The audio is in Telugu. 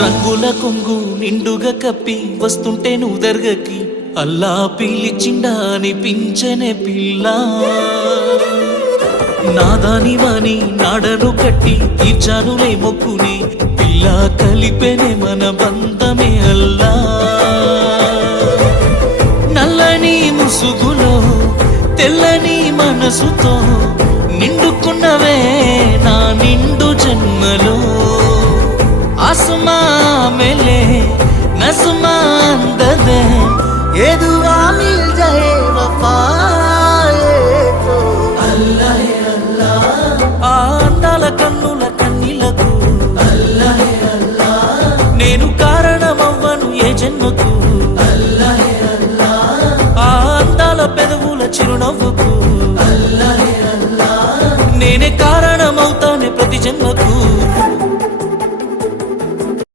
రంగుల కొంగు నిండుగా కప్పి వస్తుంటే నువ్వు దర్గకి అల్లా పిలిచిండా అనిపించనే పిల్ల నాదాని వాణి నాడను కట్టి తీర్చానులే మొక్కుని పిల్ల కలిపెనే మన బంధమే అల్లా నల్లని ముసుగులో తెల్లని మనసుతో నిండుకున్నవే నా నిండు జన్మలో आसमां मिले नस्मा अंदर ये दुआ मिल जाए वफाए तो अल्लाह अल्लाह अंदाల కన్నుల కన్నీలకు अल्लाह अल्लाह నేను కారణమవ్వను ఏ జన్మకు अल्लाह अल्लाह అందాల పెదవుల చిరునవ్వుకు अल्लाह अल्लाह నేనే కారణమవుతానే ప్రతి జన్మకు